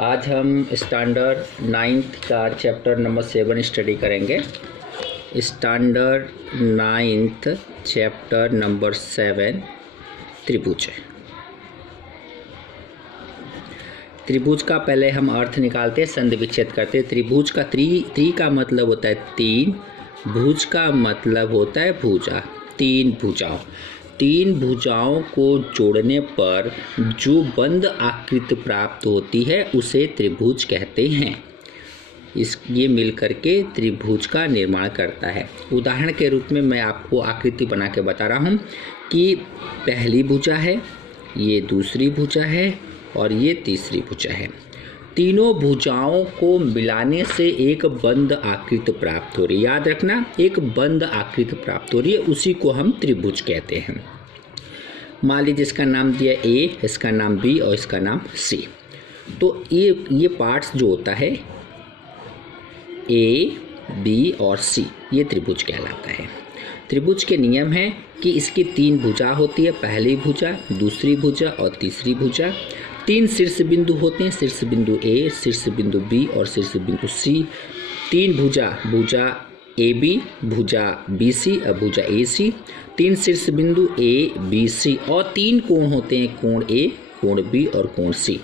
आज हम standard 9th का चैप्टर नंबर 7 स्टडी करेंगे। स्टैंडर्ड 9th चैप्टर नंबर 7 त्रिभुज। त्रिभुज का पहले हम अर्थ निकालते हैं, संधि विच्छेद करते हैं। त्रिभुज का त्रि का मतलब होता है तीन, भुज का मतलब होता है भुजा। तीन भुजाओं को जोड़ने पर जो बंद आकृति प्राप्त होती है उसे त्रिभुज कहते हैं। ये मिलकर के त्रिभुज का निर्माण करता है। उदाहरण के रूप में मैं आपको आकृति बना के बता रहा हूँ कि पहली भुजा है, ये दूसरी भुजा है और ये तीसरी भुजा है। तीनों भुजाओं को मिलाने से एक बंद आकृति प्राप्त हो रही है। याद रखना, एक बंद आकृति प्राप्त हो रही है, उसी को हम त्रिभुज कहते हैं। मान लीजिए इसका नाम दिया ए, इसका नाम बी और इसका नाम सी। तो ये पार्ट्स जो होता है ए, बी और सी, ये त्रिभुज कहलाता है। त्रिभुज के नियम है कि इसकी तीन भुजा होती है, पहली भुजा, दूसरी भुजा और तीसरी भुजा। तीन शीर्ष बिंदु होते हैं, शीर्ष बिंदु ए, शीर्ष बिंदु बी और शीर्ष बिंदु सी। तीन भुजा ए बी, भुजा बी सी और भुजा ए सी। तीन शीर्ष बिंदु ए बी सी और तीन कोण होते हैं, कोण ए, कोण बी और कोण सी।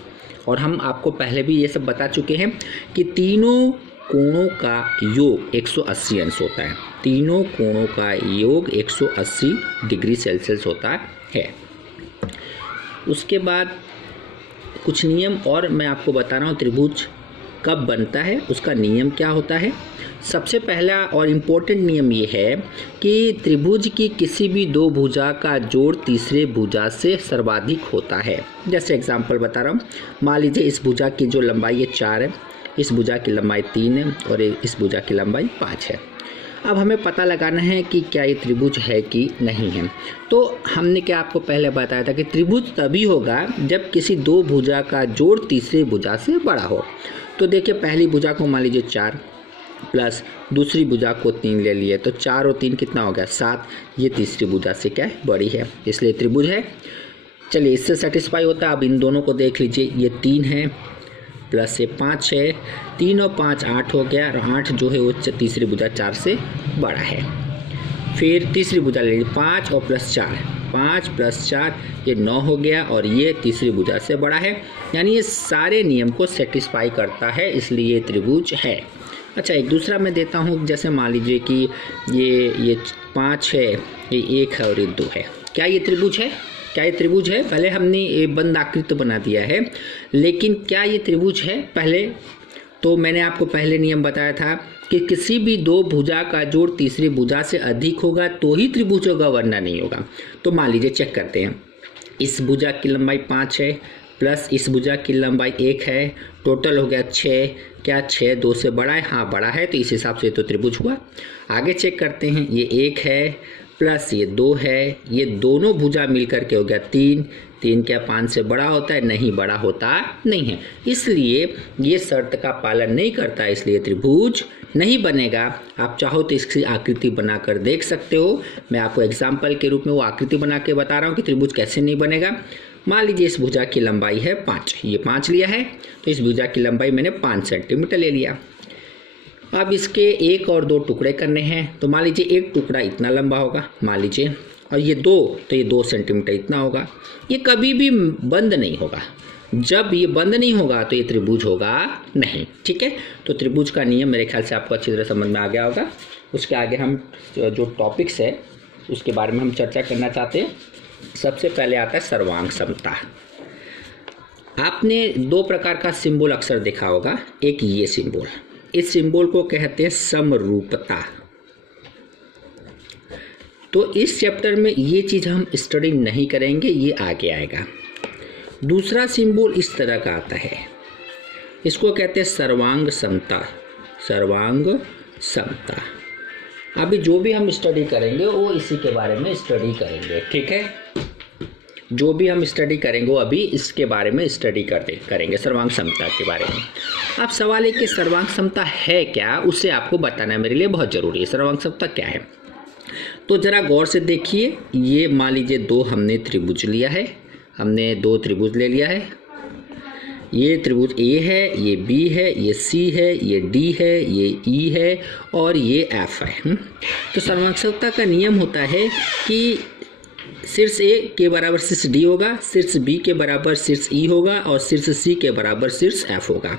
और हम आपको पहले भी ये सब बता चुके हैं कि तीनों कोणों का योग 180 अंश होता है। तीनों कोणों का योग 180 डिग्री सेल्सियस होता है। उसके बाद कुछ नियम और मैं आपको बता रहा हूँ त्रिभुज कब बनता है, उसका नियम क्या होता है। सबसे पहला और इम्पोर्टेंट नियम ये है कि त्रिभुज की किसी भी दो भुजा का जोड़ तीसरे भुजा से सर्वाधिक होता है। जैसे एग्जांपल बता रहा हूँ, मान लीजिए इस भुजा की जो लंबाई है 4 है, इस भुजा की लंबाई 3 है और इस भुजा की लंबाई 5 है। अब हमें पता लगाना है कि क्या ये त्रिभुज है कि नहीं है। तो हमने क्या आपको पहले बताया था कि त्रिभुज तभी होगा जब किसी दो भुजा का जोड़ तीसरे भुजा से बड़ा हो। तो देखिए, पहली भुजा को मान लीजिए 4 प्लस दूसरी भुजा को 3 ले लिए, तो 4 और 3 कितना हो गया 7। ये तीसरी भुजा से क्या है, बड़ी है, इसलिए त्रिभुज है। चलिए, इससे सेटिस्फाई होता है। अब इन दोनों को देख लीजिए, ये 3 है प्लस ये 5 है, 3 और 5 8 हो गया और 8 जो है वो तीसरी भुजा 4 से बड़ा है। फिर तीसरी भुजा ले लीजिए, 5 और प्लस 4, 5 प्लस 4 ये 9 हो गया और ये तीसरी भुजा से बड़ा है। यानी ये सारे नियम को सेटिस्फाई करता है, इसलिए ये त्रिभुज है। अच्छा, एक दूसरा मैं देता हूँ। जैसे मान लीजिए कि ये 5 है, ये 1 है और ये 2 है। क्या ये त्रिभुज है? क्या ये त्रिभुज है? पहले हमने ये बंद आकृति बना दिया है, लेकिन क्या ये त्रिभुज है? पहले तो मैंने आपको पहले नियम बताया था कि किसी भी दो भुजा का जोड़ तीसरी भुजा से अधिक होगा तो ही त्रिभुज होगा, वरना नहीं होगा। तो मान लीजिए चेक करते हैं, इस भुजा की लंबाई 5 है प्लस इस भुजा की लंबाई 1 है, टोटल हो गया 6। क्या 6 2 से बड़ा है? हाँ, बड़ा है, तो इस हिसाब से तो त्रिभुज हुआ। आगे चेक करते हैं, ये 1 है प्लस ये 2 है, ये दोनों भुजा मिलकर के हो गया 3। 3 क्या 5 से बड़ा होता है? नहीं, बड़ा होता नहीं है, इसलिए ये शर्त का पालन नहीं करता, इसलिए त्रिभुज नहीं बनेगा। आप चाहो तो इसकी आकृति बनाकर देख सकते हो। मैं आपको एग्जाम्पल के रूप में वो आकृति बना के बता रहा हूँ कि त्रिभुज कैसे नहीं बनेगा। मान लीजिए इस भुजा की लंबाई है 5, ये 5 लिया है, तो इस भुजा की लंबाई मैंने 5 सेंटीमीटर ले लिया। अब इसके 1 और 2 टुकड़े करने हैं, तो मान लीजिए एक टुकड़ा इतना लंबा होगा, मान लीजिए, और ये 2, तो ये 2 सेंटीमीटर इतना होगा। ये कभी भी बंद नहीं होगा। जब ये बंद नहीं होगा तो ये त्रिभुज होगा नहीं। ठीक है, तो त्रिभुज का नियम मेरे ख्याल से आपको अच्छी तरह समझ में आ गया होगा। उसके आगे हम जो टॉपिक्स है उसके बारे में हम चर्चा करना चाहते हैं। सबसे पहले आता है सर्वांग समता। आपने 2 प्रकार का सिंबल अक्सर देखा होगा। एक ये सिंबल, इस सिंबल को कहते हैं समरूपता। तो इस चैप्टर में ये चीज़ हम स्टडी नहीं करेंगे, ये आगे आएगा। दूसरा सिंबल इस तरह का आता है, इसको कहते हैं सर्वांग समता। सर्वांग समता, अभी जो भी हम स्टडी करेंगे वो इसी के बारे में स्टडी करेंगे। ठीक है, जो भी हम स्टडी करेंगे वो अभी इसके बारे में स्टडी करेंगे, सर्वांग समता के बारे में। अब सवाल है कि सर्वांग समता है क्या, उसे आपको बताना मेरे लिए बहुत ज़रूरी है। सर्वांग समता क्या है, तो ज़रा गौर से देखिए। ये मान लीजिए 2 हमने त्रिभुज लिया है, हमने 2 त्रिभुज ले लिया है। ये त्रिभुज ए है, ये बी है, ये सी है, ये डी है, ये ई है और ये एफ है। तो सर्वांग का नियम होता है कि शीर्ष ए के बराबर शीर्ष डी होगा, शीर्ष बी के बराबर शीर्ष ई होगा और शीर्ष सी के बराबर शीर्ष एफ होगा।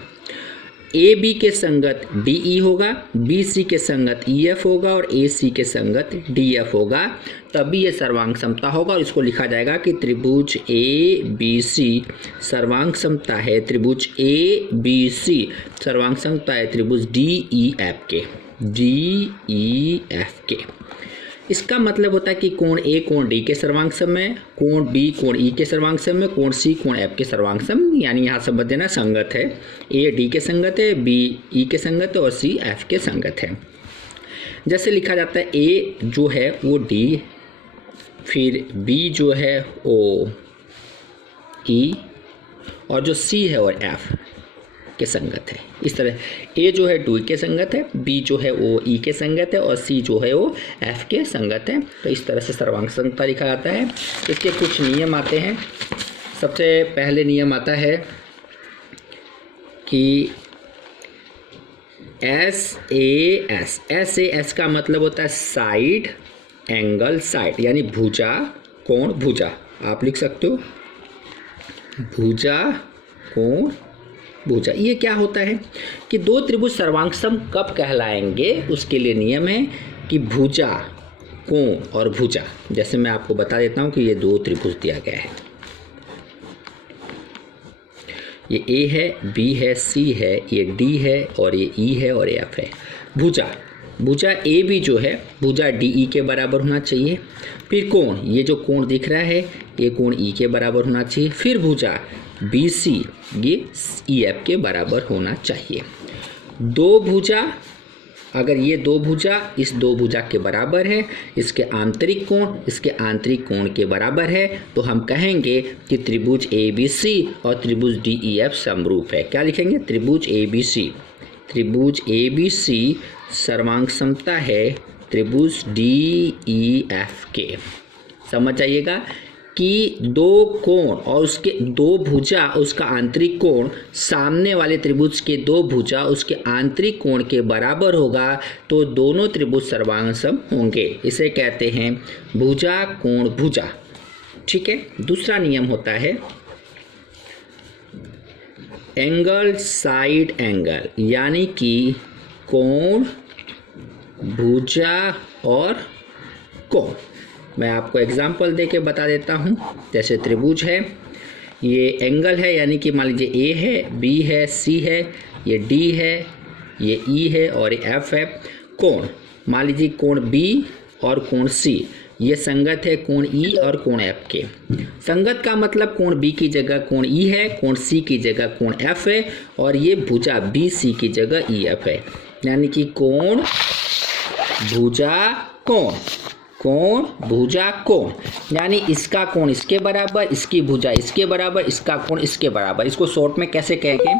ए बी के संगत डी ई होगा, बी सी के संगत ई एफ होगा और ए सी के संगत डी एफ होगा, तभी ये सर्वांग समता होगा। और इसको लिखा जाएगा कि त्रिभुज ए बी सी सर्वांग समता है त्रिभुज ए बी सी सर्वांग समता है त्रिभुज डी ई एफ के, डी ई एफ के। इसका मतलब होता है कि कोण ए कोण डी के सर्वांग सम है, कोण बी कोण ई के सर्वांग सम है, कोण सी कोण एफ के सर्वांग सम, यानी यहाँ समझ देना संगत है। ए डी के संगत है, बी ई के संगत है और सी एफ के संगत है। जैसे लिखा जाता है ए जो है वो डी, फिर बी जो है वो ई और जो सी है वो एफ के संगत है। इस तरह ए जो है डी के संगत है, बी जो है वो ई के संगत है और सी जो है वो एफ के संगत है। तो इस तरह से सर्वांग समता लिखा जाता है। इसके कुछ नियम आते हैं। सबसे पहले नियम आता है कि एस ए एस का मतलब होता है साइड, एंगल, साइड, यानी भुजा, कोण, भुजा। आप लिख सकते हो भुजा, कोण, भुजा। ये क्या होता है कि दो त्रिभुज सर्वांग सम कब कहलाएंगे, उसके लिए नियम है कि भुजा, कोण और भुजा। जैसे मैं आपको बता देता हूँ कि ये दो त्रिभुज दिया गया है, ये ए है, बी है, सी है, ये डी है और ये ई है और ये एफ है। भुजा ए बी जो है भुजा डी ई के बराबर होना चाहिए। फिर कोण, ये जो कोण दिख रहा है ये कोण ई के बराबर होना चाहिए। फिर भुजा बी सी ये ई एफ के बराबर होना चाहिए। दो भुजा, अगर ये दो भुजा इस दो भुजा के बराबर है, इसके आंतरिक कोण इसके आंतरिक कोण के बराबर है, तो हम कहेंगे कि त्रिभुज ए बी सी और त्रिभुज डी ई एफ समरूप है। क्या लिखेंगे? त्रिभुज ए बी सी सर्वांग समता है त्रिभुज डी ई एफ के। समझ जाइएगा कि दो कोण और उसके दो भुजा उसका आंतरिक कोण सामने वाले त्रिभुज के दो भुजा उसके आंतरिक कोण के बराबर होगा, तो दोनों त्रिभुज सर्वांग सम होंगे। इसे कहते हैं भुजा, कोण, भुजा। ठीक है। दूसरा नियम होता है एंगल, साइड एंगल, यानी कि कोण, भुजा और कोण। मैं आपको एग्जाम्पल देके बता देता हूँ। जैसे त्रिभुज है, ये एंगल है, यानी कि मान लीजिए ए है, बी है, सी है, ये डी है, ये ई है और ये एफ है। कोण, मान लीजिए कोण बी और कोण सी ये संगत है कोण ई और कोण एफ के। संगत का मतलब कोण बी की जगह कोण ई है, कोण सी की जगह कोण एफ है और ये भुजा बी सी की जगह ई एफ है। यानी कि कोण, भुजा, कोण, कोण, भुजा, कोण, यानी इसका कोण इसके बराबर, इसकी भुजा इसके बराबर, इसका कोण इसके बराबर। इसको शॉर्ट में कैसे कहेंगे?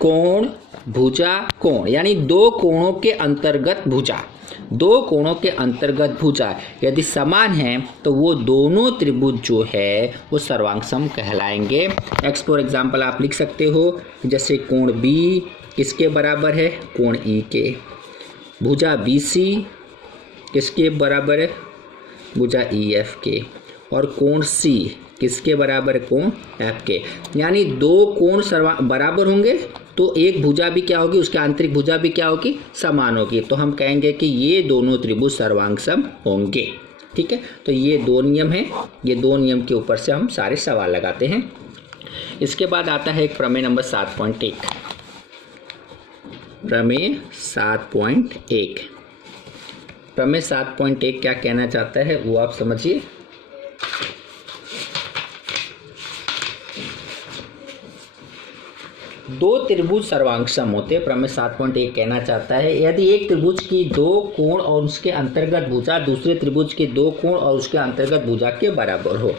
कोण, भुजा, कोण, यानी दो कोणों के अंतर्गत भुजा। दो कोणों के अंतर्गत भुजा यदि समान है तो वो दोनों त्रिभुज जो है वो सर्वांग सम कहलाएंगे। फॉर एग्जाम्पल आप लिख सकते हो, जैसे कोण बी किसके बराबर है? कोण ई के। भुजा बी सी किसके बराबर है? भुजा ई एफ के। और कोण सी किसके बराबर है? कोण एफ के। यानी दो कोण बराबर होंगे तो एक भुजा भी क्या होगी? उसके आंतरिक भुजा भी क्या होगी? समान होगी। तो हम कहेंगे कि ये दोनों त्रिभुज सर्वांग सम होंगे। ठीक है। तो ये दो नियम हैं। ये दो नियम के ऊपर से हम सारे सवाल लगाते हैं। इसके बाद आता है एक प्रमेय नंबर 7.1। प्रमेय 7.1। प्रमेय 7.1 क्या कहना चाहता है वो आप समझिए। दो त्रिभुज सर्वांग सम होते हैं। प्रमेय 7.1 कहना चाहता है यदि एक त्रिभुज की दो कोण और उसके अंतर्गत भुजा दूसरे त्रिभुज के दो कोण और उसके अंतर्गत भुजा के बराबर हो।